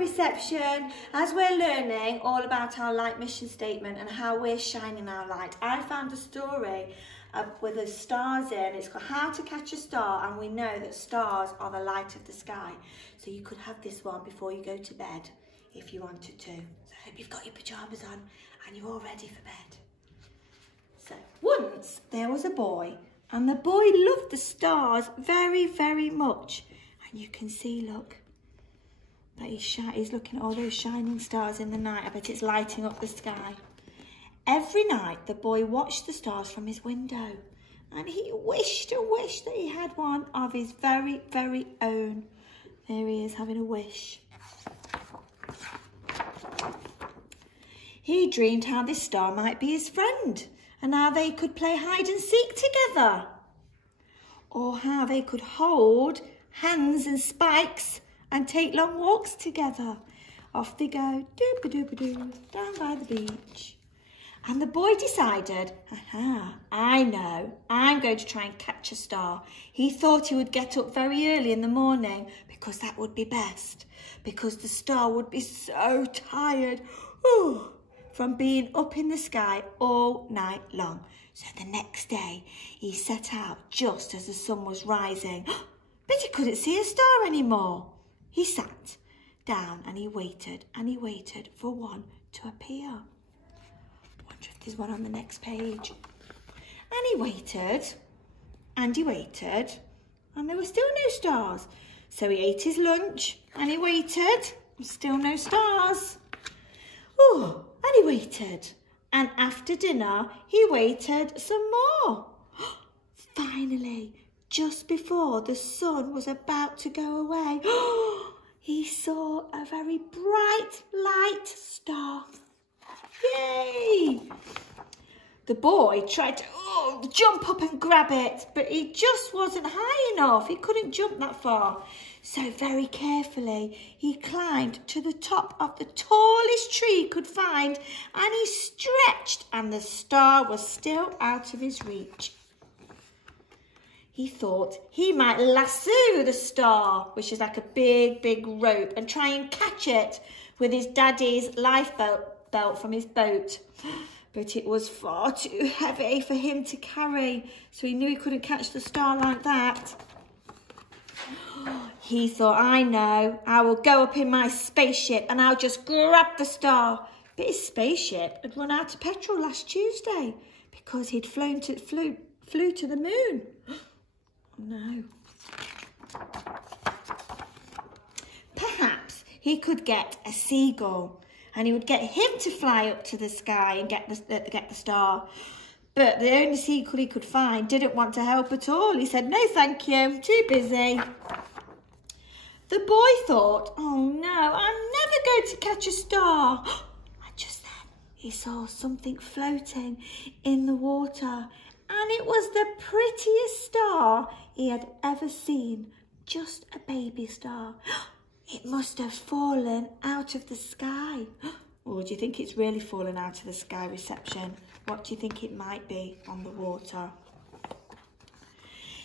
reception. As we're learning all about our light mission statement and how we're shining our light, I found a story with the stars in. It's called How to Catch a Star, and we know that stars are the light of the sky. So you could have this one before you go to bed if you wanted to. So I hope you've got your pyjamas on and you're all ready for bed. So once there was a boy, and the boy loved the stars very, very much. And you can see, look, that he's looking at all those shining stars in the night. I bet it's lighting up the sky. Every night, the boy watched the stars from his window, and he wished and wished that he had one of his very, very own. There he is, having a wish. He dreamed how this star might be his friend, and how they could play hide and seek together, or how they could hold hands and spikes and take long walks together. Off they go, doo-ba-doo-ba-doo, down by the beach. And the boy decided, I know, I'm going to try and catch a star. He thought he would get up very early in the morning because that would be best, because the star would be so tired from being up in the sky all night long. So the next day, he set out just as the sun was rising, but he couldn't see a star anymore. He sat down and he waited for one to appear. I wonder if there's one on the next page. And he waited, and he waited, and there were still no stars. So he ate his lunch, and he waited, still no stars. Oh, and he waited, and after dinner, he waited some more. Finally, just before the sun was about to go away, he saw a very bright light star. Yay! The boy tried to jump up and grab it, but he just wasn't high enough. He couldn't jump that far. So very carefully, he climbed to the top of the tallest tree he could find, and he stretched, and the star was still out of his reach. He thought he might lasso the star, which is like a big, big rope, and try and catch it with his daddy's lifebelt from his boat. But it was far too heavy for him to carry, so he knew he couldn't catch the star like that. He thought, I know, I will go up in my spaceship and I'll just grab the star. But his spaceship had run out of petrol last Tuesday because he'd flew to the moon. No. Perhaps he could get a seagull, and he would get him to fly up to the sky and get the star. But the only seagull he could find didn't want to help at all. He said, no, thank you, too busy. The boy thought, oh no, I'm never going to catch a star. And just then he saw something floating in the water, and it was the prettiest star he had ever seen, just a baby star. It must have fallen out of the sky. Or do you think it's really fallen out of the sky, reception? What do you think it might be on the water?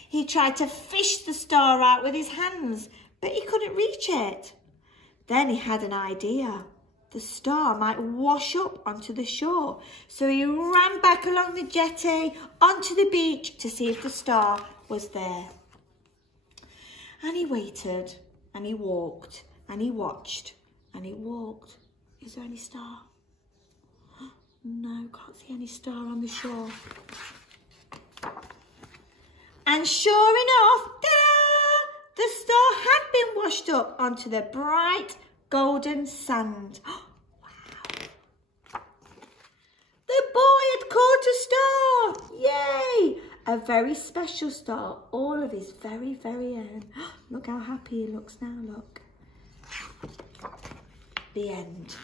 He tried to fish the star out with his hands, but he couldn't reach it. Then he had an idea. The star might wash up onto the shore. So he ran back along the jetty onto the beach to see if the star was there. And he waited, and he walked, and he watched, and he walked. Is there any star? No, can't see any star on the shore. And sure enough, ta-da! The star had been washed up onto the bright golden sand. Wow! The boy had caught a star! Yay! A very special star, all of his very, very own. Look how happy he looks now, look. The end.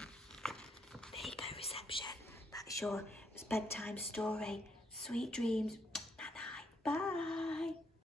There you go, reception. That's your bedtime story. Sweet dreams.